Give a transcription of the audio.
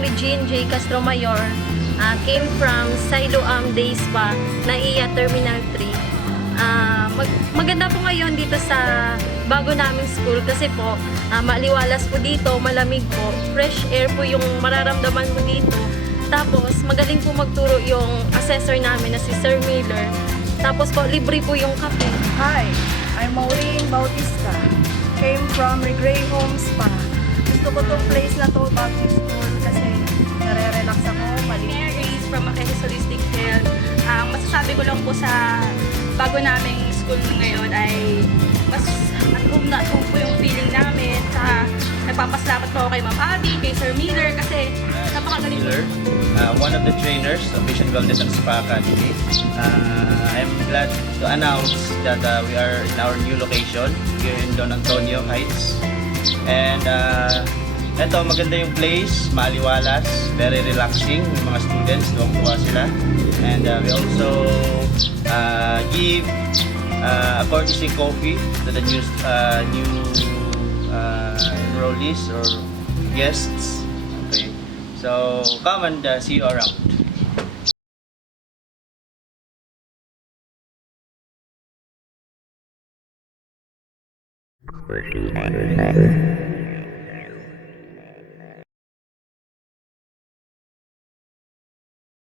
Regine J. Castromayor. Came from Siloam Day Spa, NAIA Terminal 3. Maganda po ngayon dito sa bago naming school kasi po maliwalas po dito, malamig po, fresh air po yung mararamdaman mo dito. Tapos magaling po magturo yung assessor namin na si Sir Miller. Tapos po libre po yung kape. Hi, I'm Maureen Bautista. Came from Regray Home Spa. Gusto ko tong place na to, Baptist School, kasi nare-relax ako, Mary's from Makati Holistic Health. Ang masasabi ko lang po sa bago naming school ngayon ay mas at home na home po yung feeling namin. Saka nagpapasalamat po ako kay Ma'am Abby, kay Sir Miller kasi napakagaling. Miller, one of the trainers of Vision Wellness and Spa Academy. I'm glad to announce that we are in our new location here in Don Antonio Heights. And eto, maganda yung place, maliwalas, very relaxing. Yung mga students, tuwang-tuwa sila. And we also give a courtesy coffee to the new enrollees or guests. Okay, so come and see you around.